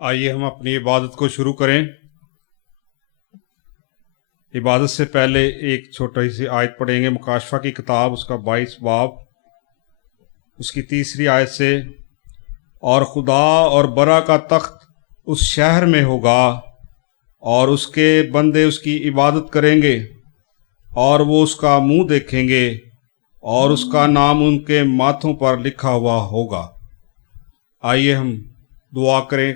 آئیے ہم اپنی عبادت کو شروع کریں۔ عبادت سے پہلے ایک چھوٹی سی آیت پڑھیں گے، مکاشفہ کی کتاب اس کا 22 باب اس کی 3 آیت سے۔ اور خدا اور برا کا تخت اس شہر میں ہوگا، اور اس کے بندے اس کی عبادت کریں گے، اور وہ اس کا منہ دیکھیں گے، اور اس کا نام ان کے ماتھوں پر لکھا ہوا ہوگا۔ آئیے ہم دعا کریں۔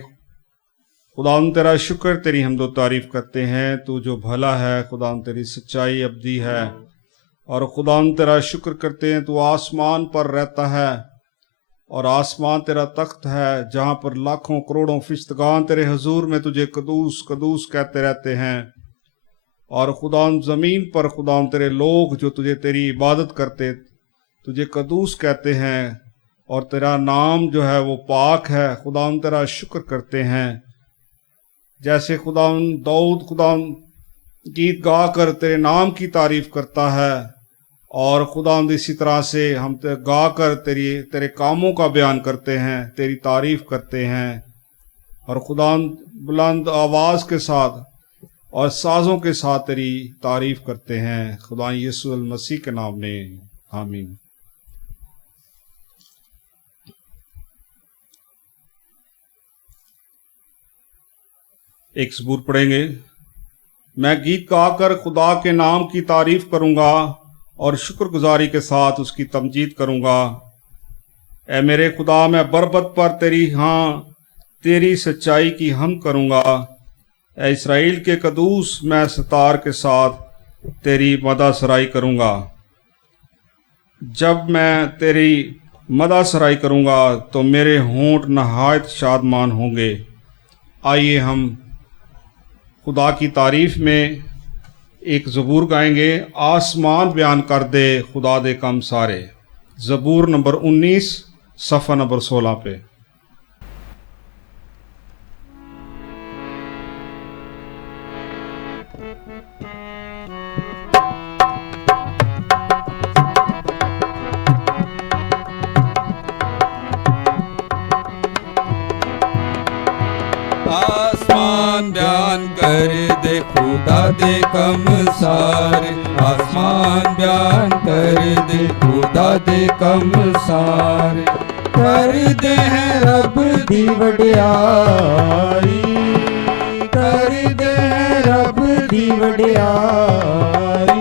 خداوند تیرا شکر، تیری حمد و تعریف کرتے ہیں، تو جو بھلا ہے خداوند، تیری سچائی ابدی ہے، اور خداوند تیرا شکر کرتے ہیں تو آسمان پر رہتا ہے، اور آسمان تیرا تخت ہے جہاں پر لاکھوں کروڑوں فرشتگان تیرے حضور میں تجھے قدوس قدوس کہتے رہتے ہیں۔ اور خداوند زمین پر خداوند تیرے لوگ جو تجھے تیری عبادت کرتے تجھے قدوس کہتے ہیں، اور تیرا نام جو ہے وہ پاک ہے۔ خداوند تیرا شکر کرتے ہیں، جیسے خداوند داؤد خداوند گیت گا کر تیرے نام کی تعریف کرتا ہے، اور خداوند اسی طرح سے ہم گا کر تیرے کاموں کا بیان کرتے ہیں، تیری تعریف کرتے ہیں، اور خداوند بلند آواز کے ساتھ اور سازوں کے ساتھ تیری تعریف کرتے ہیں، خدا یسوع المسیح کے نام میں، آمین۔ ایک زبور پڑھیں گے۔ میں گیت گا کر خدا کے نام کی تعریف کروں گا، اور شکر گزاری کے ساتھ اس کی تمجید کروں گا۔ اے میرے خدا، میں بربط پر تیری سچائی کی حمد کروں گا۔ اے اسرائیل کے قدوس، میں ستار کے ساتھ تیری مدح سرائی کروں گا۔ جب میں تیری مدح سرائی کروں گا تو میرے ہونٹ نہایت شادمان ہوں گے۔ آئیے ہم خدا کی تعریف میں ایک زبور گائیں گے۔ آسمان بیان کر دے خدا دے کم سارے، زبور نمبر 19 صفحہ نمبر 16 پہ۔ آسمان بیان کر دے خدا دے کم سارے، آسمان بیان کر دے خدا دے کم سارے، کر دے ہیں رب دی وڈیائی، کر دے ہیں رب دی وڈیائی۔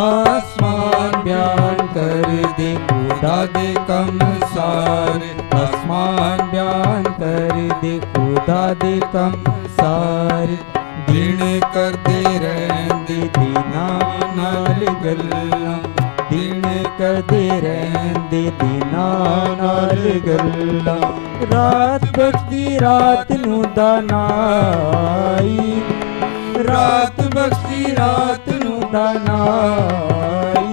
آسمان بیان کر دے خدا دے کم سارے، آسمان بیان کر دے خدا دے کم سارے، دن کردے رہندے دیناں نال گلاں، دن کردے رہندے دیناں نال گلاں، رات بخشدی رات نوں دانائی، رات بخشدی رات نوں دانائی۔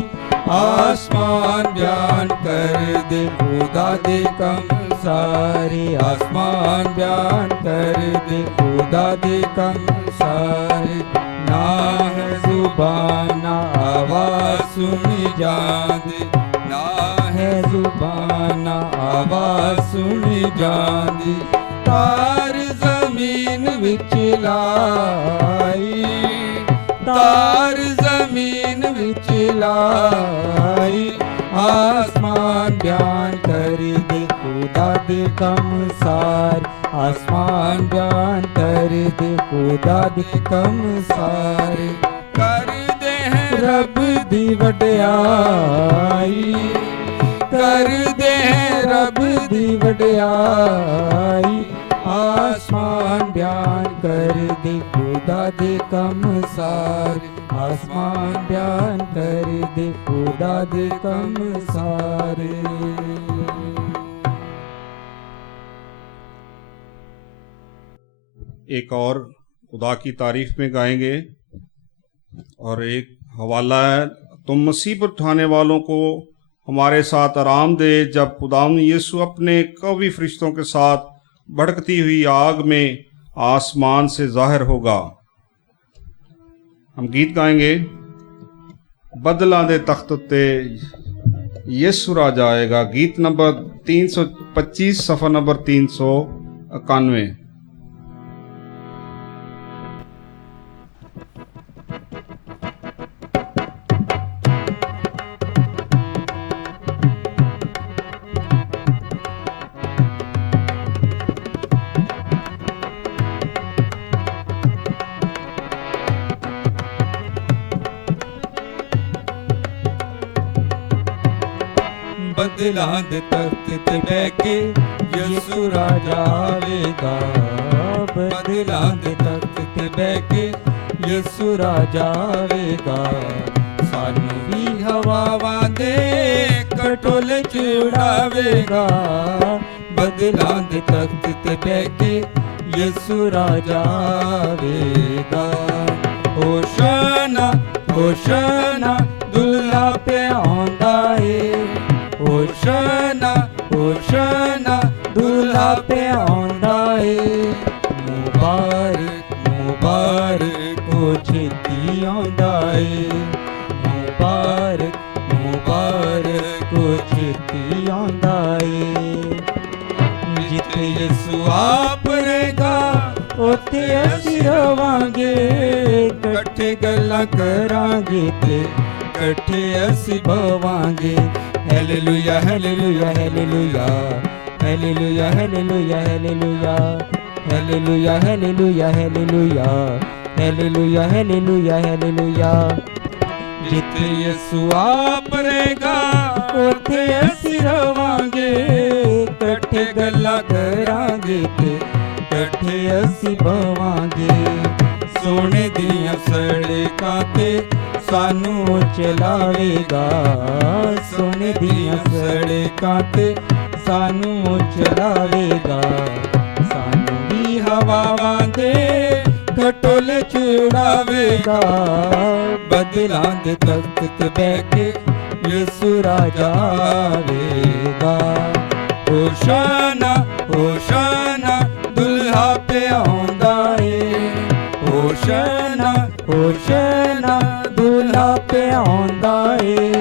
آسمان بیان کر دے خدا دے کم سارے، آسمان بیان کر دے خدا دے کم سارے، نہ ہے زبان نہ آواز سن جاندے، نہ ہے زبان نہ آواز سن جاندے، تار زمین وچ لائی، تار زمین وچ لائی۔ آسمان بیان کر دے خدا دے کم سارے، آسمان بیان کر دے خدا دے کم سارے، کر دے ہیں رب دی وڈیائی، کر دے ہیں رب دی وڈیائی۔ آسمان بیان کر دے خدا دے کم سارے، آسمان بیان کر دے خدا دے کم سارے۔ ایک اور خدا کی تعریف میں گائیں گے، اور ایک حوالہ ہے، تم مصیبت اٹھانے والوں کو ہمارے ساتھ آرام دے، جب خداوند یسوع اپنے قوی فرشتوں کے ساتھ بھڑکتی ہوئی آگ میں آسمان سے ظاہر ہوگا۔ ہم گیت گائیں گے۔ بدلاں دے تخت تے یسوع راج آئے گا، گیت نمبر 325 صفحہ نمبر 391۔ ਬਦਲਾਂ ਦੇ ਤਖਤ ਤੇ ਬਹਿ ਕੇ ਯਿਸੂ ਰਾਜਾ ਆਵੇਗਾ ਬਦਲਾਂ ਦੇ ਤਖਤ ਤੇ ਬਹਿ ਕੇ ਯਿਸੂ ਰਾਜਾ ਆਵੇਗਾ ਸਾਨੂੰ ਵੀ ਹਵਾਵਾਂ ਦੇ ਕਟੋਲੇ ਚ ਉਡਾਵੇਗਾ ਬਦਲਾਂ ਦੇ ਤਖਤ ਤੇ ਬਹਿ ਕੇ ਯਿਸੂ ਰਾਜਾ ਆਵੇਗਾ ਹੋਸ਼ਾਨਾ ਹੋਸ਼ਾਨਾ ਦੁੱਲਾ ਪਿਆ ਆਉਂਦਾ ਏ ਹੋਸ਼ਾਨਾ ਹੋਸ਼ਾਨਾ ਦੁੱਲਾ ਪਿਆ ਆਉਂਦਾ ਏ ਮੁਬਾਰਕ ਮੁਬਾਰਕ ਹੋ ਛੇਤੀ ਆਉਂਦਾ ਏ ਮੁਬਾਰਕ ਮੁਬਾਰਕ ਹੋ ਛੇਤੀ ਆਉਂਦਾ ਏ ਜਿੱਥੇ ਯਿਸੂ ਆਪ ਰਹੇਗਾ ਉੱਥੇ ਅਸੀਂ ਰਵਾਂਗੇ ਇਕੱਠੇ ਗੱਲਾਂ ਕਰਾਂਗੇ ਤੇ ਇਕੱਠੇ ਅਸੀਂ ਬਵਾਂਗੇ hallelujah hallelujah hallelujah hallelujah hallelujah hallelujah hallelujah hallelujah hallelujah hallelujah hallelujah hallelujah ਜਿੱਥੇ ਯਿਸੂ ਆਪ ਰਹੇਗਾ ਉੱਥੇ ਅਸੀਂ ਰਵਾਂਗੇ ਇਕੱਠੇ ਗੱਲਾਂ ਕਰਾਂਗੇ ਤੇ ਇਕੱਠੇ ਅਸੀਂ ਬਵਾਂਗੇ ਸੋਨੇ ਦੀਆਂ ਸੜਕਾਂ ਤੇ ਸਾਨੂੰ ਚਲਾਵੇਗਾ ਸੋਨੇ ਦੀਆਂ ਸੜਕਾਂ ਤੇ ਸਾਨੂੰ ਚਲਾਵੇਗਾ ਸਾਨੂੰ ਵੀ ਹਵਾਵਾਂ ਦੇ ਖਟੋਲੇ ਚ ਉਡਾਵੇਗਾ ਬਦਲਾਂ ਦੇ ਤਖਤ ਤੇ ਬਹਿ ਕੇ ਯਿਸੂ ਰਾਜਾ ਆਵੇਗਾ ਹੋਸ਼ਾਨਾ ਹੋਸ਼ਾਨਾ ਦੁੱਲ੍ਹਾ ਪਿਆ ਆਉਂਦਾ ਏ ਹੋਸ਼ਾਨਾ ਹੋਸ਼ਾਨਾ ਦੁੱਲ੍ਹਾ ਪਿਆ ਆਉਂਦਾ ਏ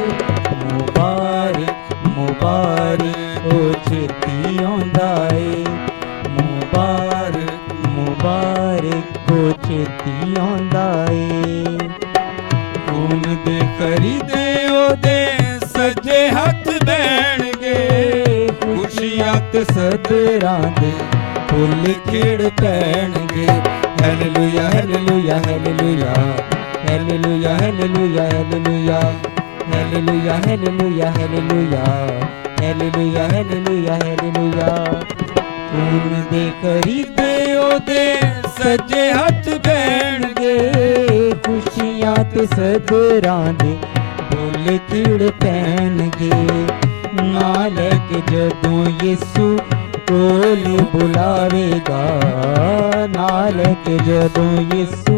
ਮੁਬਾਰਕ ਮੁਬਾਰਕ ਹੋ ਛੇਤੀ ਆਉਂਦਾ ਏ ਮੁਬਾਰਕ ਮੁਬਾਰਕ ਹੋ ਛੇਤੀ ਆਉਂਦਾ ਏ ਖੂਨ ਦੇ ਖਰੀਦੇ ਉਹਦੇ ਸੱਜੇ ਹੱਥ ਬਹਿਣਗੇ ਖੁਸ਼ੀਆਂ ਤੇ ਸਦਰਾਂ ਦੇ ਫੁੱਲ ਖਿੜ ਪੈਣਗੇ hallelujah hallelujah hallelujah hallelujah hallelujah hallelujah hallelujah hallelujah hallelujah hallelujah hallelujah hallelujah ਖੂਨ ਦੇ ਖਰੀਦੇ ਉਹਦੇ ਸੱਜੇ ਹੱਥ ਬਹਿਣਗੇ ਖੁਸ਼ੀਆਂ ਤੇ ਸਦਰਾਂ ਦੇ ਫੁੱਲ ਖਿੜ ਪੈਣਗੇ ਨਾਲ ਕੇ ਜਦੋਂ ਯਿਸੂ ਕੋਲ ਬੁਲਾਵੇਗਾ ਨਾਲ ਕੇ ਜਦੋਂ ਯਿਸੂ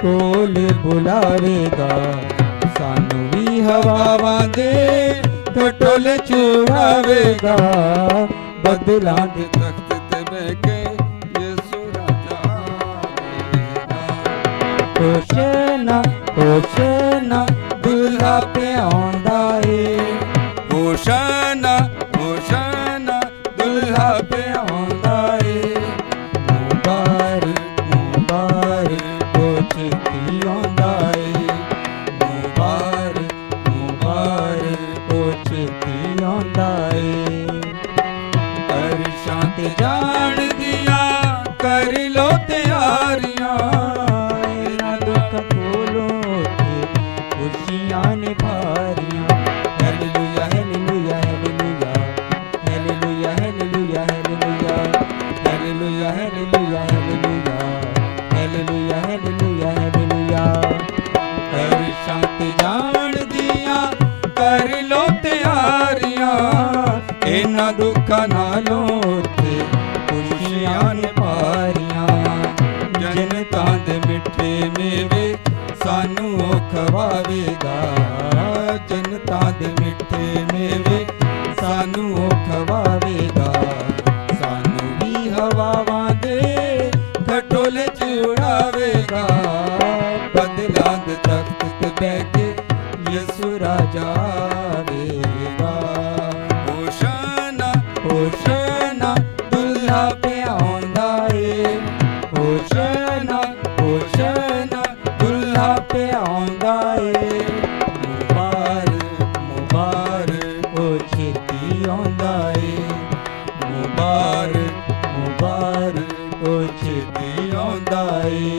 ਕੋਲ ਬੁਲਾਵੇਗਾ ਸਾਨੂੰ ਵੀ ਹਵਾਵਾਂ ਦੇ ਖਟੋਲੇ ਚ ਉਡਾਵੇਗਾ ਬਦਲਾਂ ਦੇ ਤਖਤ ਤੇ ਬਹਿ ਕੇ ਯਿਸੂ ਰਾਜਾ ਆਵੇਗਾ ਹੋਸ਼ਾਨਾ ਹੋਸ਼ਾਨਾ ਦੁੱਲ੍ਹਾ ਪਿਆ ਆਉਂਦਾ ਏ ਹੋਸ਼ਾਨਾ ਹੋਸ਼ਾਨਾ ਦੁੱਲ੍ਹਾ ਪਿਆ ਆਉਂਦਾ ਏ ਮੁਬਾਰਕ ਮੁਬਾਰਕ ਹੋ ਛੇਤੀ ਆਉਂਦਾ ਏ ਮੁਬਾਰਕ ਮੁਬਾਰਕ ਹੋ ਛੇਤੀ ਆਉਂਦਾ ਏ ਅਰਸ਼ਾਂ ਤੇ ਜਾਣ ਦੀਆਂ ਕਰ ਲੋ ਤਿਆਰੀਆਂ ਇਹਨਾਂ ਦੁੱਖ ਕੋਲੋਂ ਤੇ ਖੁਸ਼ੀਆਂ ਨੇ ਭਾਰੀਆਂ hallelujah hallelujah hallelujah hallelujah hallelujah hallelujah hallelujah hallelujah hallelujah hallelujah hallelujah ਅਰਸ਼ਾਂ ਤੇ ਜਾਣ ਦੀਆਂ ਕਰ ਲੋ ਤਿਆਰੀਆਂ ਇਹਨਾਂ ਦੁੱਖਾਂ ਨਾਲੋਂ ਤੇ ਖੁਸ਼ੀਆਂ ਨੇ ਭਾਰੀਆਂ ਜਨਤਾਂ ਦੇ ਮਿੱਠੇ ਮੇਵੇ ਸਾਨੂੰ ਉਹ ਖਵਾਵੇਗਾ ਜਨਤਾਂ ਦੇ ਮਿੱਠੇ ਮੇਵੇ ਸਾਨੂੰ ਉਹ ਖਵਾਵੇਗਾ ਸਾਨੂੰ ਵੀ ਹਵਾਵਾਂ ਦੇ ਖਟੋਲੇ ਚ ਉਡਾਵੇਗਾ ਬਦਲਾਂ ਦੇ ਤਖਤ ਤੇ ਬਹਿ ਕੇ ਯਿਸੂ ਰਾਜਾ ਆਵੇਗਾ ਹੋਸ਼ਾਨਾ ਹੋਸ਼ਾਨਾ ਦੁੱਲ੍ਹਾ ਪਿਆ ਆਉਂਦਾ ਏ ਹੋਸ਼ਾਨਾ ਹੋਸ਼ਾਨਾ ਦੁੱਲ੍ਹਾ ਪਿਆ ਆਉਂਦਾ ਏ ਮੁਬਾਰਕ ਮੁਬਾਰਕ ਹੋ ਛੇਤੀ ਆਉਂਦਾ ਏ ਮੁਬਾਰਕ ਮੁਬਾਰਕ ਹੋ ਛੇਤੀ ਆਉਂਦਾ ਏ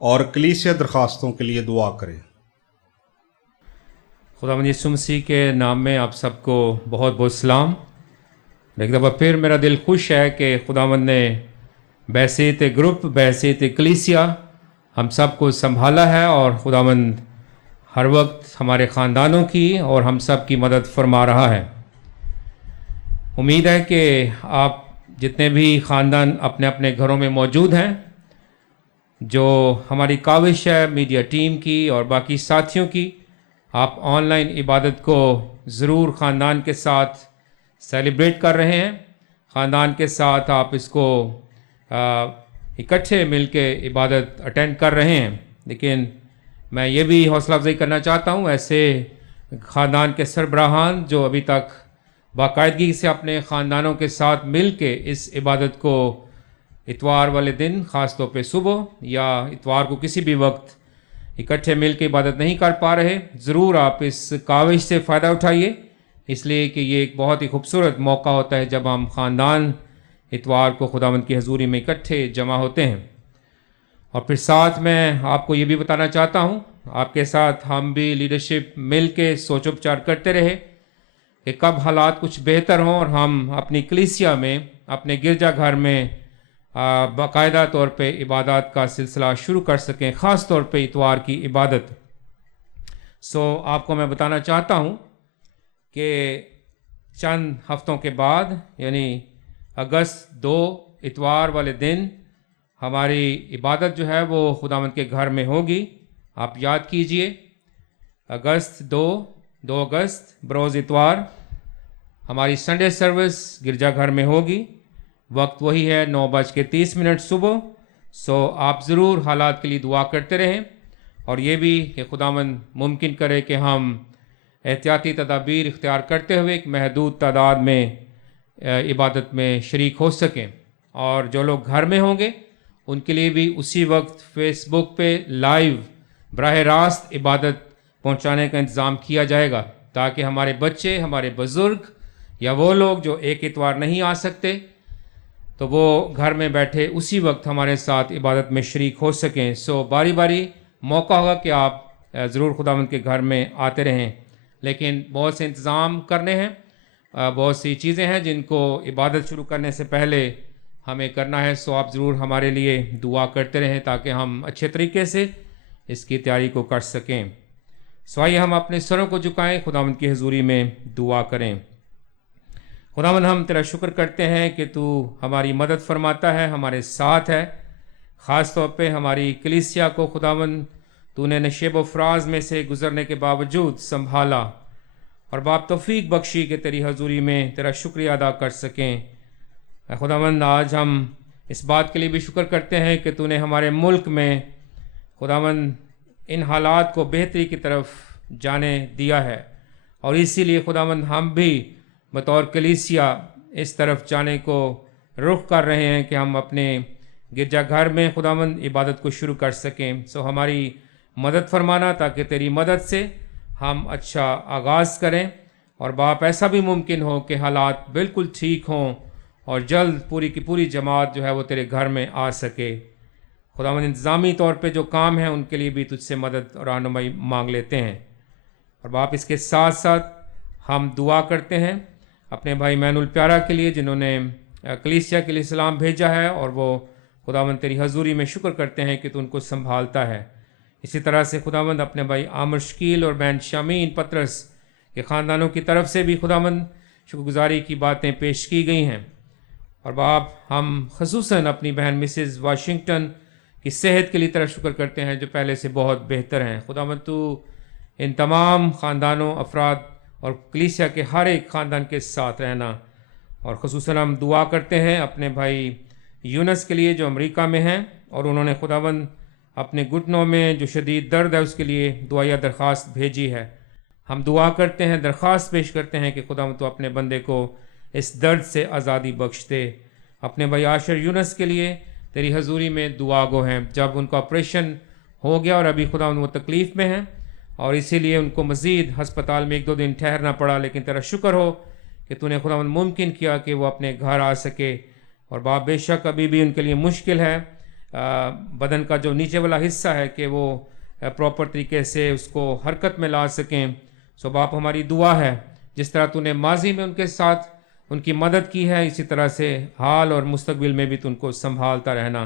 اور کلیسیا درخواستوں کے لیے دعا کریں۔ خداوند یسوع مسیح کے نام میں آپ سب کو بہت بہت سلام۔ ایک دفعہ پھر میرا دل خوش ہے کہ خداوند نے بحیثیت گروپ، بحیثیت کلیسیا ہم سب کو سنبھالا ہے، اور خداوند ہر وقت ہمارے خاندانوں کی اور ہم سب کی مدد فرما رہا ہے۔ امید ہے کہ آپ جتنے بھی خاندان اپنے اپنے گھروں میں موجود ہیں، جو ہماری کاوش ہے میڈیا ٹیم کی اور باقی ساتھیوں کی، آپ آن لائن عبادت کو ضرور خاندان کے ساتھ سیلیبریٹ کر رہے ہیں، خاندان کے ساتھ آپ اس کو اکٹھے مل کے عبادت اٹینڈ کر رہے ہیں۔ لیکن میں یہ بھی حوصلہ افزائی کرنا چاہتا ہوں ایسے خاندان کے سربراہان جو ابھی تک باقاعدگی سے اپنے خاندانوں کے ساتھ مل کے اس عبادت کو اتوار والے دن خاص طور پہ صبح یا اتوار کو کسی بھی وقت اکٹھے مل کے عبادت نہیں کر پا رہے، ضرور آپ اس کاوش سے فائدہ اٹھائیے، اس لیے کہ یہ ایک بہت ہی خوبصورت موقع ہوتا ہے جب ہم خاندان اتوار کو خداوند کی حضوری میں اکٹھے جمع ہوتے ہیں۔ اور پھر ساتھ میں آپ کو یہ بھی بتانا چاہتا ہوں، آپ کے ساتھ ہم بھی لیڈرشپ مل کے سوچ وچار کرتے رہے کہ کب حالات کچھ بہتر ہوں اور ہم اپنی کلیسیا میں، اپنے گرجا گھر میں باقاعدہ طور پہ عبادات کا سلسلہ شروع کر سکیں، خاص طور پہ اتوار کی عبادت۔ آپ کو میں بتانا چاہتا ہوں کہ چند ہفتوں کے بعد یعنی اگست 2 اتوار والے دن ہماری عبادت جو ہے وہ خداوند کے گھر میں ہوگی۔ آپ یاد کیجئے اگست 2 اگست بروز اتوار ہماری سنڈے سروس گرجا گھر میں ہوگی، وقت وہی ہے 9:30 صبح۔ آپ ضرور حالات کے لیے دعا کرتے رہیں، اور یہ بھی کہ خداوند ممکن کرے کہ ہم احتیاطی تدابیر اختیار کرتے ہوئے ایک محدود تعداد میں عبادت میں شریک ہو سکیں، اور جو لوگ گھر میں ہوں گے ان کے لیے بھی اسی وقت فیس بک پہ لائیو براہ راست عبادت پہنچانے کا انتظام کیا جائے گا، تاکہ ہمارے بچے، ہمارے بزرگ یا وہ لوگ جو ایک اتوار نہیں آ سکتے تو وہ گھر میں بیٹھے اسی وقت ہمارے ساتھ عبادت میں شریک ہو سکیں۔ باری باری موقع ہوگا کہ آپ ضرور خداوند کے گھر میں آتے رہیں، لیکن بہت سے انتظام کرنے ہیں، بہت سی چیزیں ہیں جن کو عبادت شروع کرنے سے پہلے ہمیں کرنا ہے۔ آپ ضرور ہمارے لیے دعا کرتے رہیں تاکہ ہم اچھے طریقے سے اس کی تیاری کو کر سکیں۔ آئیے ہم اپنے سروں کو جھکائیں، خداوند کی حضوری میں دعا کریں۔ خداوند ہم تیرا شکر کرتے ہیں کہ تو ہماری مدد فرماتا ہے، ہمارے ساتھ ہے، خاص طور پہ ہماری کلیسیا کو خداوند تو نے نشیب و فراز میں سے گزرنے کے باوجود سنبھالا، اور باپ توفیق بخشی کہ تیری حضوری میں تیرا شکریہ ادا کر سکیں۔ اے خداوند آج ہم اس بات کے لیے بھی شکر کرتے ہیں کہ تو نے ہمارے ملک میں خداوند ان حالات کو بہتری کی طرف جانے دیا ہے، اور اسی لیے خداوند ہم بھی بطور کلیسیا اس طرف جانے کو رخ کر رہے ہیں کہ ہم اپنے گرجا گھر میں خداوند عبادت کو شروع کر سکیں۔ ہماری مدد فرمانا تاکہ تیری مدد سے ہم اچھا آغاز کریں، اور باپ ایسا بھی ممکن ہو کہ حالات بالکل ٹھیک ہوں اور جلد پوری کی پوری جماعت جو ہے وہ تیرے گھر میں آ سکے۔ خداوند انتظامی طور پہ جو کام ہیں ان کے لیے بھی تجھ سے مدد اور رہنمائی مانگ لیتے ہیں، اور باپ اس کے ساتھ ساتھ ہم دعا کرتے ہیں اپنے بھائی مین الپیارا کے لیے جنہوں نے کلیسیا کے لیے سلام بھیجا ہے، اور وہ خداوند تیری حضوری میں شکر کرتے ہیں کہ تو ان کو سنبھالتا ہے۔ اسی طرح سے خداوند اپنے بھائی عامر شکیل اور بہن شامین پطرس کے خاندانوں کی طرف سے بھی خداوند شکر گزاری کی باتیں پیش کی گئی ہیں، اور باپ ہم خصوصاً اپنی بہن مسز واشنگٹن کی صحت کے لیے طرف شکر کرتے ہیں جو پہلے سے بہت بہتر ہیں۔ خداوند تو ان تمام خاندانوں، افراد اور کلیسیا کے ہر ایک خاندان کے ساتھ رہنا، اور خصوصاً ہم دعا کرتے ہیں اپنے بھائی یونس کے لیے جو امریکہ میں ہیں، اور انہوں نے خداوند اپنے گھٹنوں میں جو شدید درد ہے اس کے لیے دعائیہ درخواست بھیجی ہے۔ ہم دعا کرتے ہیں، درخواست پیش کرتے ہیں کہ خداوند تو اپنے بندے کو اس درد سے آزادی بخش دے۔ اپنے بھائی عاشر یونس کے لیے تیری حضوری میں دعا گو ہیں، جب ان کا آپریشن ہو گیا اور ابھی خداوند وہ تکلیف میں ہیں، اور اسی لیے ان کو مزید ہسپتال میں 1-2 دن ٹھہرنا پڑا، لیکن تیرا شکر ہو کہ تو نے خداوند ممکن کیا کہ وہ اپنے گھر آ سکے۔ اور باپ بے شک ابھی بھی ان کے لیے مشکل ہے، بدن کا جو نیچے والا حصہ ہے کہ وہ پراپر طریقے سے اس کو حرکت میں لا سکیں. سو باپ ہماری دعا ہے جس طرح تو نے ماضی میں ان کے ساتھ ان کی مدد کی ہے اسی طرح سے حال اور مستقبل میں بھی تو ان کو سنبھالتا رہنا.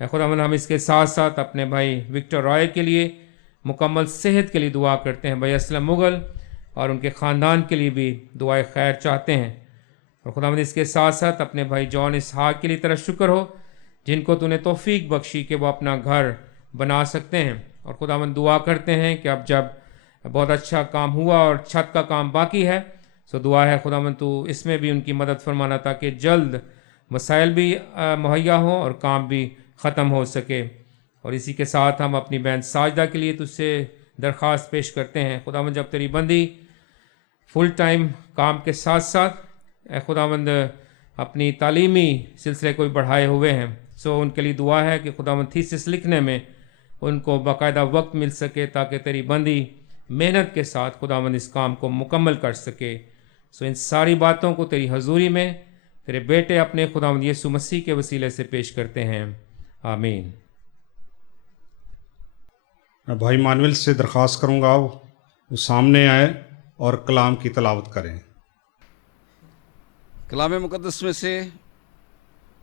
اے خداوند ہم اس کے ساتھ ساتھ اپنے بھائی وکٹر رائے کے لیے مکمل صحت کے لیے دعا کرتے ہیں. بھائی اسلم مغل اور ان کے خاندان کے لیے بھی دعائے خیر چاہتے ہیں. اور خداوند اس کے ساتھ ساتھ اپنے بھائی جان اسحاق کے لیے طرح شکر ہو جن کو تو نے توفیق بخشی کہ وہ اپنا گھر بنا سکتے ہیں. اور خداوند دعا کرتے ہیں کہ اب جب بہت اچھا کام ہوا اور چھت کا کام باقی ہے سو دعا ہے خداوند تو اس میں بھی ان کی مدد فرمانا تاکہ جلد وسائل بھی مہیا ہوں اور کام بھی ختم ہو سکے. اور اسی کے ساتھ ہم اپنی بہن ساجدہ کے لیے تجھ سے درخواست پیش کرتے ہیں. خداوند جب تیری بندی فل ٹائم کام کے ساتھ ساتھ اے خداوند اپنی تعلیمی سلسلے کو بھی بڑھائے ہوئے ہیں سو ان کے لیے دعا ہے کہ خداوند تھیسس لکھنے میں ان کو باقاعدہ وقت مل سکے تاکہ تیری بندی محنت کے ساتھ خداوند اس کام کو مکمل کر سکے. سو ان ساری باتوں کو تیری حضوری میں تیرے بیٹے اپنے خداوند یسوع مسیح کے وسیلے سے پیش کرتے ہیں. آمین. میں بھائی مانویل سے درخواست کروں گا وہ سامنے آئے اور کلام کی تلاوت کریں. کلام مقدس میں سے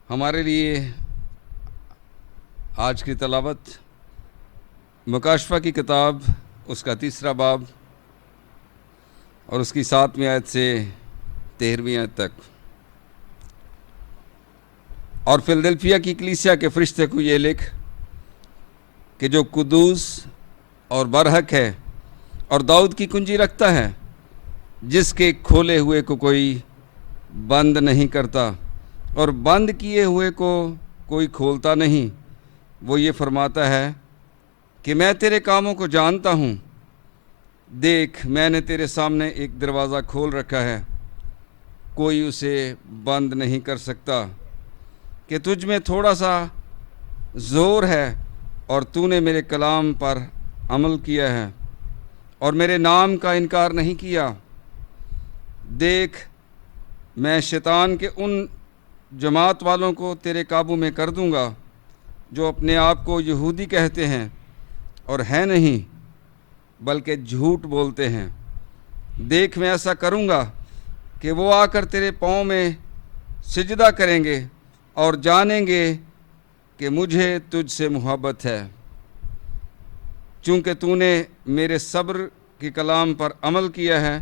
ہمارے لیے آج کی تلاوت مکاشفہ کی کتاب اس کا 3 باب اور اس کی 7ویں آیت سے 13ویں آیت تک. اور فلدلفیا کی کلیسیا کے فرشتے کو یہ لکھ کہ جو قدوس اور برحق ہے اور داؤد کی کنجی رکھتا ہے جس کے کھولے ہوئے کو کوئی بند نہیں کرتا اور بند کیے ہوئے کو کوئی کھولتا نہیں. وہ یہ فرماتا ہے کہ میں تیرے کاموں کو جانتا ہوں. دیکھ میں نے تیرے سامنے ایک دروازہ کھول رکھا ہے کوئی اسے بند نہیں کر سکتا کہ تجھ میں تھوڑا سا زور ہے اور تو نے میرے کلام پر عمل کیا ہے اور میرے نام کا انکار نہیں کیا. دیکھ میں شیطان کے ان جماعت والوں کو تیرے قابو میں کر دوں گا جو اپنے آپ کو یہودی کہتے ہیں اور ہیں نہیں بلکہ جھوٹ بولتے ہیں. دیکھ میں ایسا کروں گا کہ وہ آ کر تیرے پاؤں میں سجدہ کریں گے اور جانیں گے کہ مجھے تجھ سے محبت ہے چونکہ تو نے میرے صبر کے کلام پر عمل کیا ہے.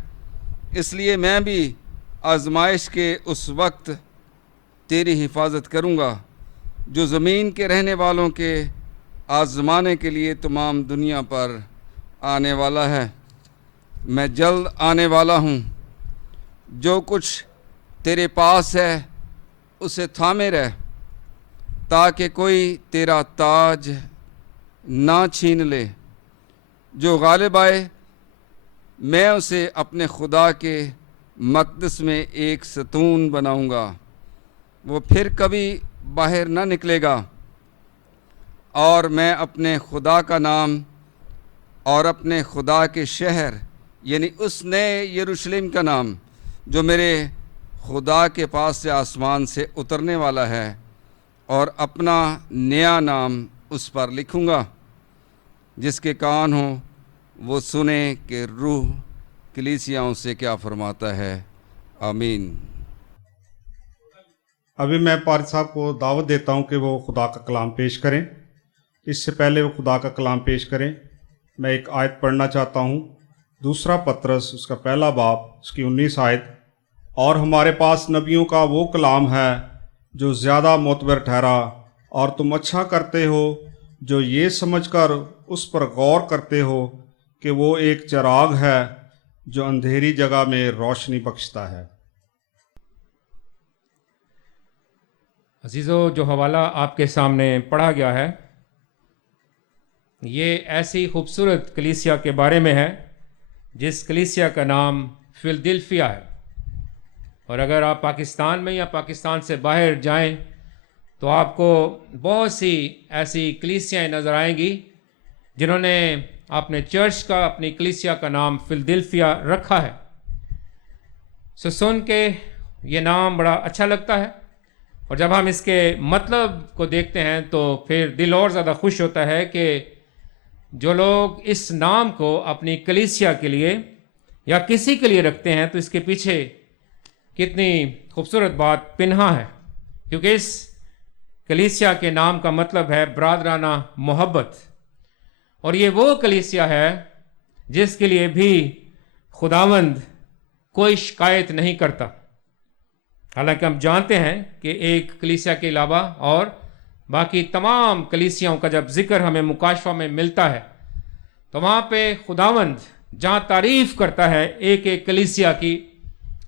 اس لیے میں بھی آزمائش کے اس وقت تیری حفاظت کروں گا جو زمین کے رہنے والوں کے آزمانے کے لیے تمام دنیا پر آنے والا ہے. میں جلد آنے والا ہوں. جو کچھ تیرے پاس ہے اسے تھامے رہ تاکہ کوئی تیرا تاج نہ چھین لے. جو غالب آئے میں اسے اپنے خدا کے مقدس میں ایک ستون بناؤں گا. وہ پھر کبھی باہر نہ نکلے گا اور میں اپنے خدا کا نام اور اپنے خدا کے شہر یعنی اس نئے یروشلم کا نام جو میرے خدا کے پاس سے آسمان سے اترنے والا ہے اور اپنا نیا نام اس پر لکھوں گا. جس کے کان ہوں وہ سنے کہ روح کلیسیاؤں سے کیا فرماتا ہے. آمین. ابھی میں پارث صاحب کو دعوت دیتا ہوں کہ وہ خدا کا کلام پیش کریں. اس سے پہلے وہ خدا کا کلام پیش کریں میں ایک آیت پڑھنا چاہتا ہوں. 2 پطرس اس کا 1 باب اس کی 19 آیت. اور ہمارے پاس نبیوں کا وہ کلام ہے جو زیادہ معتبر ٹھہرا اور تم اچھا کرتے ہو جو یہ سمجھ کر اس پر غور کرتے ہو کہ وہ ایک چراغ ہے جو اندھیری جگہ میں روشنی بخشتا ہے. عزیزو جو حوالہ آپ کے سامنے پڑھا گیا ہے یہ ایسی خوبصورت کلیسیا کے بارے میں ہے جس کلیسیا کا نام فلدلفیا ہے. اور اگر آپ پاکستان میں یا پاکستان سے باہر جائیں تو آپ کو بہت سی ایسی کلیسیاں نظر آئیں گی جنہوں نے اپنے چرچ کا اپنی کلیسیا کا نام فلدلفیا رکھا ہے. سن کے یہ نام بڑا اچھا لگتا ہے اور جب ہم اس کے مطلب کو دیکھتے ہیں تو پھر دل اور زیادہ خوش ہوتا ہے کہ جو لوگ اس نام کو اپنی کلیسیا کے لیے یا کسی کے لیے رکھتے ہیں تو اس کے پیچھے کتنی خوبصورت بات پنہا ہے، کیونکہ اس کلیسیا کے نام کا مطلب ہے برادرانہ محبت، اور یہ وہ کلیسیا ہے جس کے لیے بھی خداوند کوئی شکایت نہیں کرتا۔ حالانکہ ہم جانتے ہیں کہ ایک کلیسیا کے علاوہ اور باقی تمام کلیسیاؤں کا جب ذکر ہمیں مکاشفہ میں ملتا ہے تو وہاں پہ خداوند جہاں تعریف کرتا ہے ایک ایک کلیسیا کی،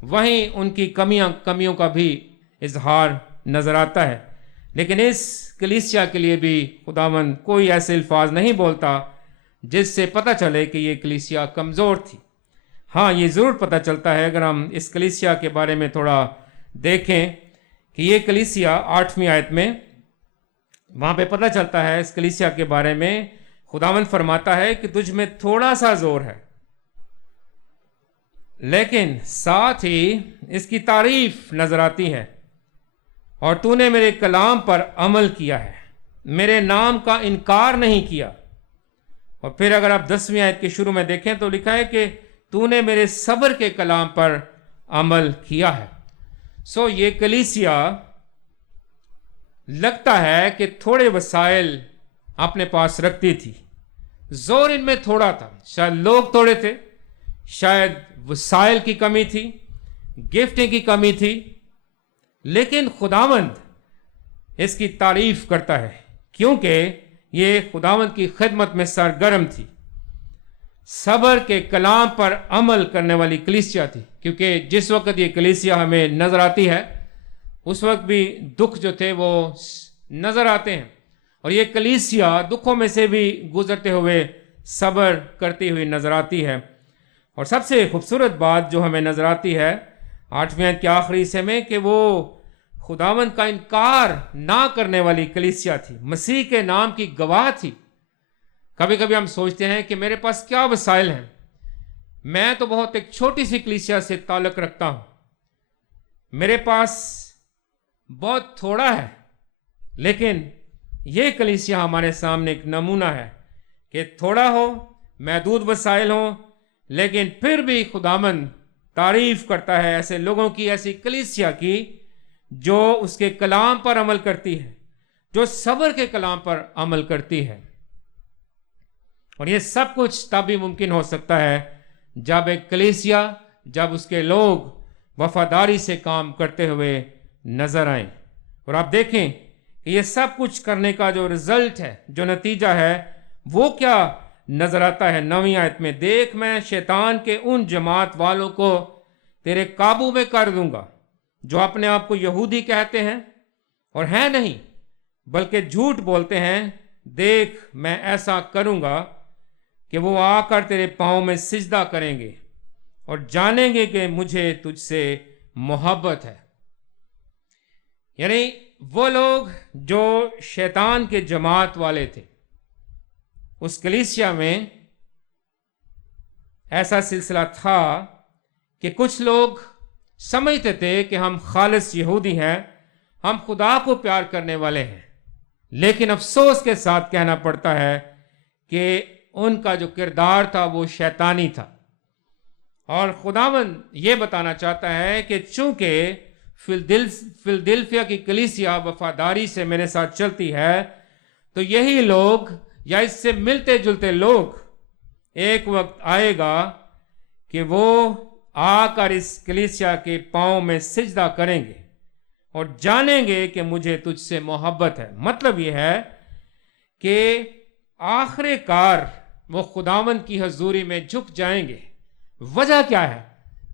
وہیں ان کی کمیوں کا بھی اظہار نظر آتا ہے، لیکن اس کلیسیا کے لیے بھی خداوند کوئی ایسے الفاظ نہیں بولتا جس سے پتہ چلے کہ یہ کلیسیا کمزور تھی۔ ہاں، یہ ضرور پتہ چلتا ہے اگر ہم اس کلیسیا کے بارے میں تھوڑا دیکھیں کہ یہ کلیسیا 8ویں آیت میں وہاں پہ پتہ چلتا ہے، اس کلیسیا کے بارے میں خداوند فرماتا ہے کہ تجھ میں تھوڑا سا زور ہے، لیکن ساتھ ہی اس کی تعریف نظر آتی ہے، اور تو نے میرے کلام پر عمل کیا ہے، میرے نام کا انکار نہیں کیا۔ اور پھر اگر آپ 10ویں آیت کے شروع میں دیکھیں تو لکھا ہے کہ تو نے میرے صبر کے کلام پر عمل کیا ہے۔ یہ کلیسیا لگتا ہے کہ تھوڑے وسائل اپنے پاس رکھتی تھی، زور ان میں تھوڑا تھا، شاید لوگ تھوڑے تھے، شاید وسائل کی کمی تھی، گفٹیں کی کمی تھی، لیکن خداوند اس کی تعریف کرتا ہے کیونکہ یہ خداوند کی خدمت میں سرگرم تھی، صبر کے کلام پر عمل کرنے والی کلیسیا تھی، کیونکہ جس وقت یہ کلیسیا ہمیں نظر آتی ہے اس وقت بھی دکھ جو تھے وہ نظر آتے ہیں، اور یہ کلیسیا دکھوں میں سے بھی گزرتے ہوئے صبر کرتی ہوئی نظر آتی ہے۔ اور سب سے خوبصورت بات جو ہمیں نظر آتی ہے 8ویں آیت کے آخری حصے میں کہ وہ خداوند کا انکار نہ کرنے والی کلیسیا تھی، مسیح کے نام کی گواہ تھی۔ کبھی کبھی ہم سوچتے ہیں کہ میرے پاس کیا وسائل ہیں، میں تو بہت ایک چھوٹی سی کلیسیا سے تعلق رکھتا ہوں، میرے پاس بہت تھوڑا ہے، لیکن یہ کلیسیا ہمارے سامنے ایک نمونہ ہے کہ تھوڑا ہو، محدود وسائل ہوں، لیکن پھر بھی خداوند تعریف کرتا ہے ایسے لوگوں کی، ایسی کلیسیا کی جو اس کے کلام پر عمل کرتی ہے، جو صبر کے کلام پر عمل کرتی ہے۔ اور یہ سب کچھ تب بھی ممکن ہو سکتا ہے جب ایک کلیسیا، جب اس کے لوگ وفاداری سے کام کرتے ہوئے نظر آئیں۔ اور آپ دیکھیں کہ یہ سب کچھ کرنے کا جو رزلٹ ہے، جو نتیجہ ہے، وہ کیا نظر آتا ہے 9ویں آیت میں، دیکھ میں شیطان کے ان جماعت والوں کو تیرے قابو میں کر دوں گا جو اپنے آپ کو یہودی کہتے ہیں اور ہیں نہیں بلکہ جھوٹ بولتے ہیں، دیکھ میں ایسا کروں گا کہ وہ آ کر تیرے پاؤں میں سجدہ کریں گے اور جانیں گے کہ مجھے تجھ سے محبت ہے۔ یعنی وہ لوگ جو شیطان کے جماعت والے تھے، اس کلیسیا میں ایسا سلسلہ تھا کہ کچھ لوگ سمجھتے تھے کہ ہم خالص یہودی ہیں، ہم خدا کو پیار کرنے والے ہیں، لیکن افسوس کے ساتھ کہنا پڑتا ہے کہ ان کا جو کردار تھا وہ شیطانی تھا۔ اور خداوند یہ بتانا چاہتا ہے کہ چونکہ فلدلفیا کی کلیسیا وفاداری سے میرے ساتھ چلتی ہے، تو یہی لوگ یا اس سے ملتے جلتے لوگ ایک وقت آئے گا کہ وہ آ کر اس کلیسیا کے پاؤں میں سجدہ کریں گے اور جانیں گے کہ مجھے تجھ سے محبت ہے۔ مطلب یہ ہے کہ آخر کار وہ خداوند کی حضوری میں جھک جائیں گے۔ وجہ کیا ہے؟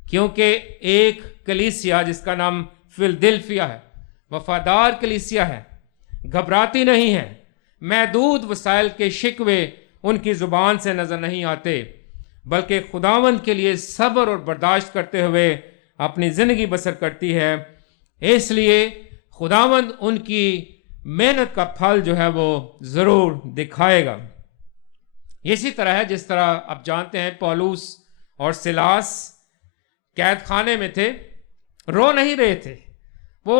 کیونکہ ایک کلیسیا جس کا نام فلدلفیا ہے، وفادار کلیسیا ہے، گھبراتی نہیں ہے، محدود وسائل کے شکوے ان کی زبان سے نظر نہیں آتے، بلکہ خداوند کے لیے صبر اور برداشت کرتے ہوئے اپنی زندگی بسر کرتی ہے۔ اس لیے خداوند ان کی محنت کا پھل جو ہے وہ ضرور دکھائے گا۔ اسی طرح ہے جس طرح آپ جانتے ہیں پولس اور سلاس قید خانے میں تھے، رو نہیں رہے تھے، وہ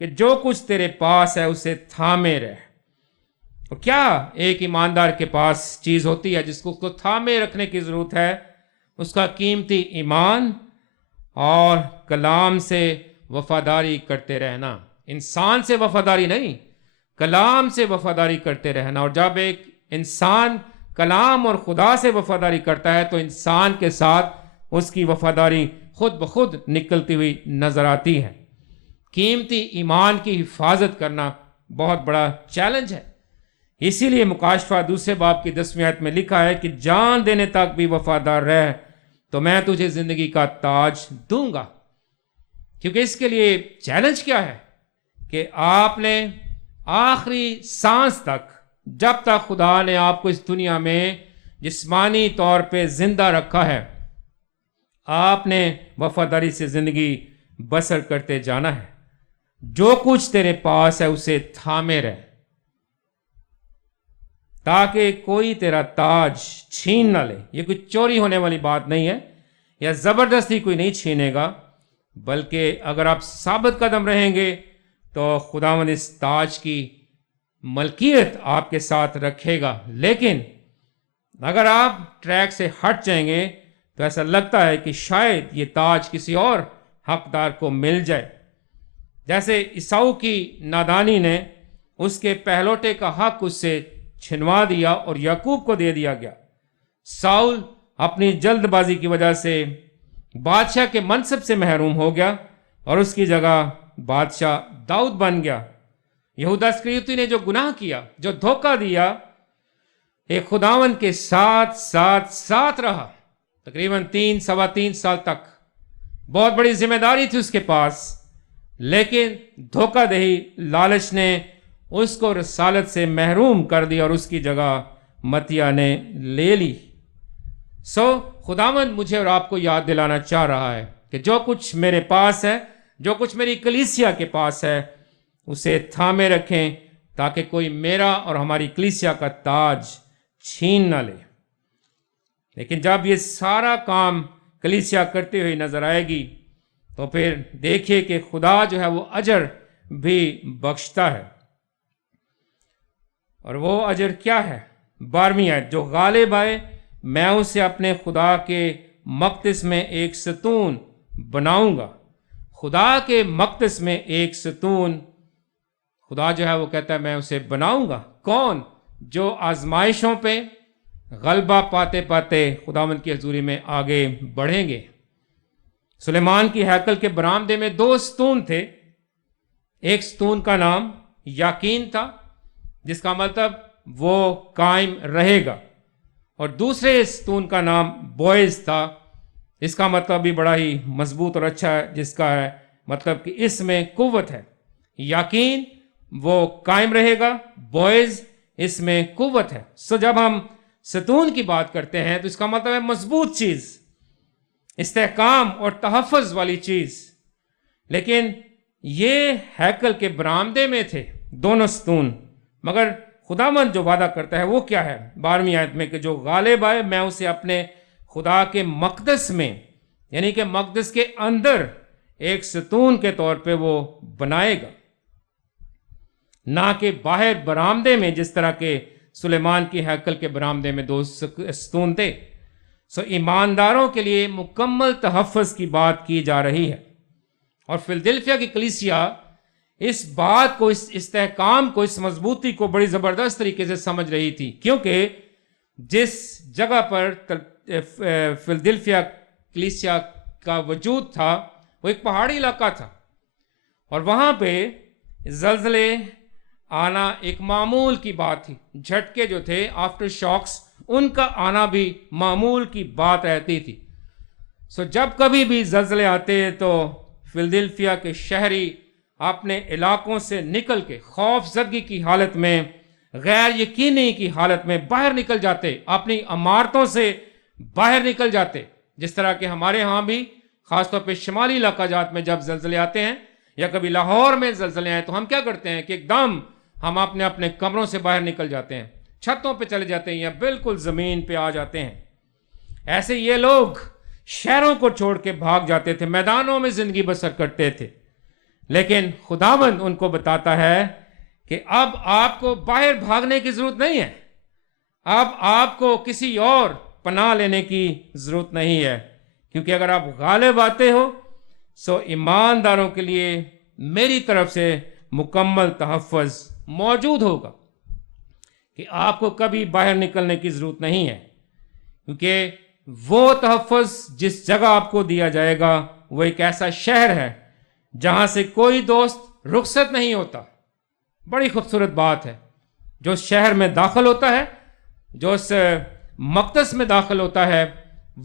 کہ جو کچھ تیرے پاس ہے اسے تھامے رہ. اور کیا ایک ایماندار کے پاس چیز ہوتی ہے جس کو اس کو تھامے رکھنے کی ضرورت ہے؟ اس کا قیمتی ایمان اور کلام سے وفاداری کرتے رہنا. انسان سے وفاداری نہیں، کلام سے وفاداری کرتے رہنا. اور جب ایک انسان کلام اور خدا سے وفاداری کرتا ہے تو انسان کے ساتھ اس کی وفاداری خود بخود نکلتی ہوئی نظر آتی ہے. قیمتی ایمان کی حفاظت کرنا بہت بڑا چیلنج ہے. اسی لیے مکاشفہ 2 باب کی 10ویں آیت میں لکھا ہے کہ جان دینے تک بھی وفادار رہ تو میں تجھے زندگی کا تاج دوں گا. کیونکہ اس کے لیے چیلنج کیا ہے کہ آپ نے آخری سانس تک، جب تک خدا نے آپ کو اس دنیا میں جسمانی طور پہ زندہ رکھا ہے، آپ نے وفاداری سے زندگی بسر کرتے جانا ہے. جو کچھ تیرے پاس ہے اسے تھامے رہ تاکہ کوئی تیرا تاج چھین نہ لے. یہ کوئی چوری ہونے والی بات نہیں ہے یا زبردستی کوئی نہیں چھینے گا، بلکہ اگر آپ ثابت قدم رہیں گے تو خداوند اس تاج کی ملکیت آپ کے ساتھ رکھے گا. لیکن اگر آپ ٹریک سے ہٹ جائیں گے تو ایسا لگتا ہے کہ شاید یہ تاج کسی اور حقدار کو مل جائے. جیسے عیساؤ کی نادانی نے اس کے پہلوٹے کا حق اس سے چھنوا دیا اور یعقوب کو دے دیا گیا. ساؤل اپنی جلد بازی کی وجہ سے بادشاہ کے منصب سے محروم ہو گیا اور اس کی جگہ بادشاہ داؤد بن گیا. یہودا اسکریوتی نے جو گناہ کیا، جو دھوکہ دیا، ایک خداوند کے ساتھ رہا تقریباً 3 سال تک. بہت بڑی ذمہ داری تھی اس کے پاس، لیکن دھوکہ دہی، لالچ نے اس کو رسالت سے محروم کر دیا اور اس کی جگہ متیہ نے لے لی. خداوند مجھے اور آپ کو یاد دلانا چاہ رہا ہے کہ جو کچھ میرے پاس ہے، جو کچھ میری کلیسیا کے پاس ہے، اسے تھامے رکھیں تاکہ کوئی میرا اور ہماری کلیسیا کا تاج چھین نہ لے. لیکن جب یہ سارا کام کلیسیا کرتے ہوئے نظر آئے گی تو پھر دیکھیے کہ خدا جو ہے وہ اجر بھی بخشتا ہے. اور وہ اجر کیا ہے؟ 12ویں آیت، جو غالب آئے میں اسے اپنے خدا کے مقدس میں ایک ستون بناؤں گا. خدا کے مقدس میں ایک ستون خدا جو ہے وہ کہتا ہے میں اسے بناؤں گا. کون؟ جو آزمائشوں پہ غلبہ پاتے پاتے خداوند کی حضوری میں آگے بڑھیں گے. سلیمان کی ہیکل کے برآمدے میں 2 ستون تھے. ایک ستون کا نام یقین تھا، جس کا مطلب وہ قائم رہے گا، اور دوسرے ستون کا نام بوئز تھا. اس کا مطلب بھی بڑا ہی مضبوط اور اچھا ہے، جس کا ہے مطلب کہ اس میں قوت ہے. یقین وہ قائم رہے گا، بوئز اس میں قوت ہے. جب ہم ستون کی بات کرتے ہیں تو اس کا مطلب ہے مضبوط چیز، استحکام اور تحفظ والی چیز. لیکن یہ ہیکل کے برآمدے میں تھے دونوں ستون، مگر خداوند جو وعدہ کرتا ہے وہ کیا ہے؟ 12ویں آیت میں کہ جو غالب آئے میں اسے اپنے خدا کے مقدس میں، یعنی کہ مقدس کے اندر ایک ستون کے طور پہ وہ بنائے گا، نہ کہ باہر برآمدے میں جس طرح کے سلیمان کی ہیکل کے برآمدے میں 2 ستون تھے. ایمانداروں کے لیے مکمل تحفظ کی بات کی جا رہی ہے. اور فلدلفیا کی کلیسیا اس بات کو، اس استحکام کو، اس مضبوطی کو بڑی زبردست طریقے سے سمجھ رہی تھی، کیونکہ جس جگہ پر فلدلفیا کلیسیا کا وجود تھا وہ ایک پہاڑی علاقہ تھا، اور وہاں پہ زلزلے آنا ایک معمول کی بات تھی. جھٹکے جو تھے، آفٹر شاکس، ان کا آنا بھی معمول کی بات رہتی تھی. جب کبھی بھی زلزلے آتے تو فلدلفیا کے شہری اپنے علاقوں سے نکل کے خوف زدگی کی حالت میں، غیر یقینی کی حالت میں باہر نکل جاتے، اپنی عمارتوں سے باہر نکل جاتے. جس طرح کہ ہمارے ہاں بھی خاص طور پہ شمالی علاقہ جات میں جب زلزلے آتے ہیں یا کبھی لاہور میں زلزلے آئے تو ہم کیا کرتے ہیں کہ ایک دم ہم اپنے کمروں سے باہر نکل جاتے ہیں، چھتوں پہ چلے جاتے ہیں یا بالکل زمین پہ آ جاتے ہیں. ایسے یہ لوگ شہروں کو چھوڑ کے بھاگ جاتے تھے، میدانوں میں زندگی بسر کرتے تھے. لیکن خداوند ان کو بتاتا ہے کہ اب آپ کو باہر بھاگنے کی ضرورت نہیں ہے، اب آپ کو کسی اور پناہ لینے کی ضرورت نہیں ہے، کیونکہ اگر آپ غالب آتے ہو سو ایمانداروں کے لیے میری طرف سے مکمل تحفظ موجود ہوگا کہ آپ کو کبھی باہر نکلنے کی ضرورت نہیں ہے، کیونکہ وہ تحفظ جس جگہ آپ کو دیا جائے گا وہ ایک ایسا شہر ہے جہاں سے کوئی دوست رخصت نہیں ہوتا۔ بڑی خوبصورت بات ہے، جو شہر میں داخل ہوتا ہے، جو اس مقدس میں داخل ہوتا ہے،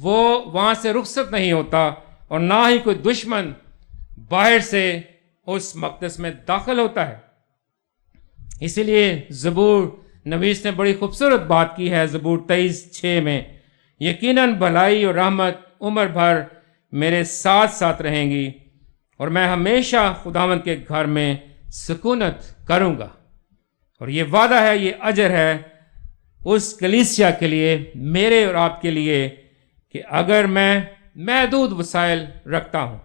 وہ وہاں سے رخصت نہیں ہوتا، اور نہ ہی کوئی دشمن باہر سے اس مقدس میں داخل ہوتا ہے۔ اسی لیے زبور نویس نے بڑی خوبصورت بات کی ہے زبور 23:6 میں، یقیناً بھلائی اور رحمت عمر بھر میرے ساتھ ساتھ رہیں گی، اور میں ہمیشہ خداوند کے گھر میں سکونت کروں گا۔ اور یہ وعدہ ہے، یہ اجر ہے اس کلیسیا کے لیے، میرے اور آپ کے لیے، کہ اگر میں محدود وسائل رکھتا ہوں،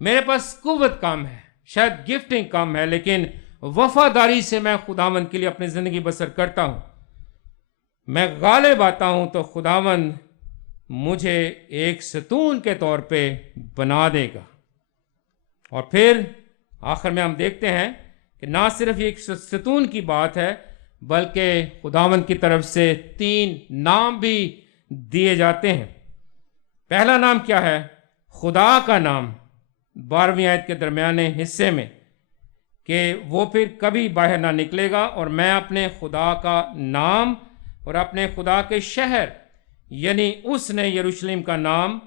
میرے پاس قوت کم ہے، شاید گفٹنگ کم ہے، لیکن وفاداری سے میں خداوند کے لیے اپنی زندگی بسر کرتا ہوں، میں غالب آتا ہوں، تو خداوند مجھے ایک ستون کے طور پہ بنا دے گا۔ اور پھر آخر میں ہم دیکھتے ہیں کہ نہ صرف یہ ایک ستون کی بات ہے، بلکہ خداوند کی طرف سے 3 نام بھی دیے جاتے ہیں۔ پہلا نام کیا ہے؟ خدا کا نام، 12ویں آیت کے درمیانے حصے میں، کہ وہ پھر کبھی باہر نہ نکلے گا، اور میں اپنے خدا کا نام اور اپنے خدا کے شہر، یعنی اس نے یروشلم کا نام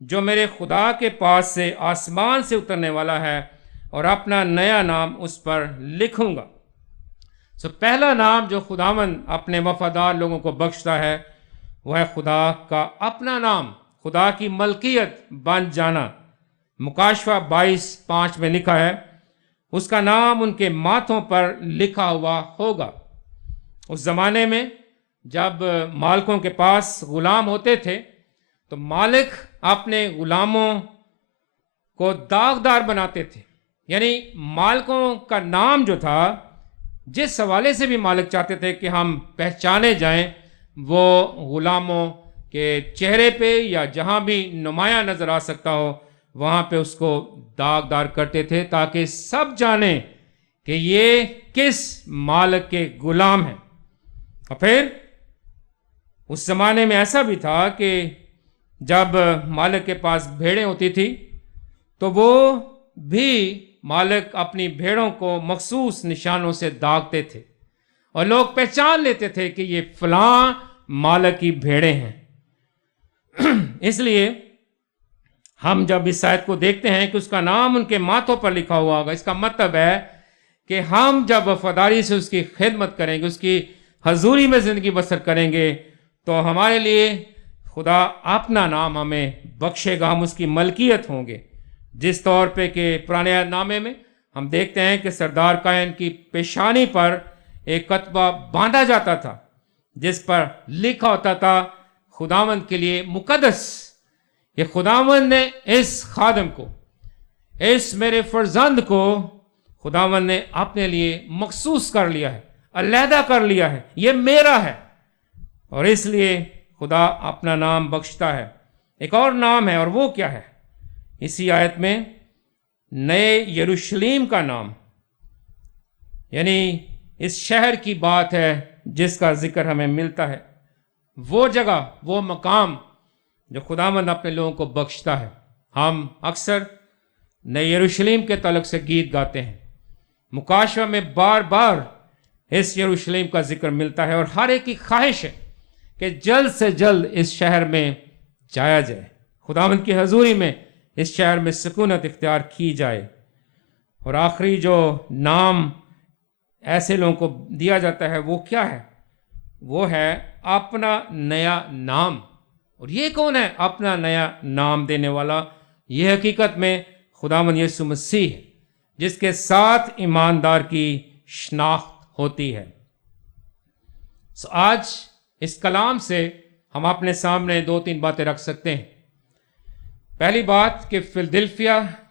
جو میرے خدا کے پاس سے آسمان سے اترنے والا ہے، اور اپنا نیا نام اس پر لکھوں گا۔ پہلا نام جو خداوند اپنے وفادار لوگوں کو بخشتا ہے وہ ہے خدا کا اپنا نام، خدا کی ملکیت بن جانا۔ مکاشفہ 22:5 میں لکھا ہے، اس کا نام ان کے ماتھوں پر لکھا ہوا ہوگا۔ اس زمانے میں جب مالکوں کے پاس غلام ہوتے تھے تو مالک اپنے غلاموں کو داغدار بناتے تھے، یعنی مالکوں کا نام جو تھا، جس حوالے سے بھی مالک چاہتے تھے کہ ہم پہچانے جائیں، وہ غلاموں کے چہرے پہ یا جہاں بھی نمایاں نظر آ سکتا ہو وہاں پہ اس کو داغدار کرتے تھے، تاکہ سب جانیں کہ یہ کس مالک کے غلام ہیں۔ اور پھر اس زمانے میں ایسا بھی تھا کہ جب مالک کے پاس بھیڑیں ہوتی تھی تو وہ بھی مالک اپنی بھیڑوں کو مخصوص نشانوں سے داغتے تھے، اور لوگ پہچان لیتے تھے کہ یہ فلاں مالک کی بھیڑیں ہیں۔ اس لیے ہم جب اس آیت کو دیکھتے ہیں کہ اس کا نام ان کے ماتھوں پر لکھا ہوا ہوگا، اس کا مطلب ہے کہ ہم جب وفاداری سے اس کی خدمت کریں گے، اس کی حضوری میں زندگی بسر کریں گے، تو ہمارے لیے خدا اپنا نام ہمیں بخشے گا، ہم اس کی ملکیت ہوں گے۔ جس طور پہ کہ پرانے عہد نامے میں ہم دیکھتے ہیں کہ سردار کائن کی پیشانی پر ایک کتبہ باندھا جاتا تھا جس پر لکھا ہوتا تھا خداوند کے لیے مقدس۔ یہ خداوند نے اس خادم کو، اس میرے فرزند کو خداوند نے اپنے لیے مخصوص کر لیا ہے، علیحدہ کر لیا ہے، یہ میرا ہے، اور اس لیے خدا اپنا نام بخشتا ہے۔ ایک اور نام ہے، اور وہ کیا ہے؟ اسی آیت میں نئے یروشلم کا نام، یعنی اس شہر کی بات ہے جس کا ذکر ہمیں ملتا ہے، وہ جگہ، وہ مقام جو خداوند اپنے لوگوں کو بخشتا ہے۔ ہم اکثر نئے یروشلم کے تعلق سے گیت گاتے ہیں، مکاشفہ میں بار بار اس یروشلم کا ذکر ملتا ہے، اور ہر ایک کی خواہش ہے کہ جلد سے جلد اس شہر میں جایا جائے، خداوند کی حضوری میں اس شہر میں سکونت اختیار کی جائے۔ اور آخری جو نام ایسے لوگوں کو دیا جاتا ہے وہ کیا ہے؟ وہ ہے اپنا نیا نام۔ اور یہ کون ہے اپنا نیا نام دینے والا؟ یہ حقیقت میں خداوند یسوع مسیح ہے، جس کے ساتھ ایماندار کی شناخت ہوتی ہے۔ آج اس کلام سے ہم اپنے سامنے 2-3 باتیں رکھ سکتے ہیں۔ پہلی بات کہ فلدلفیا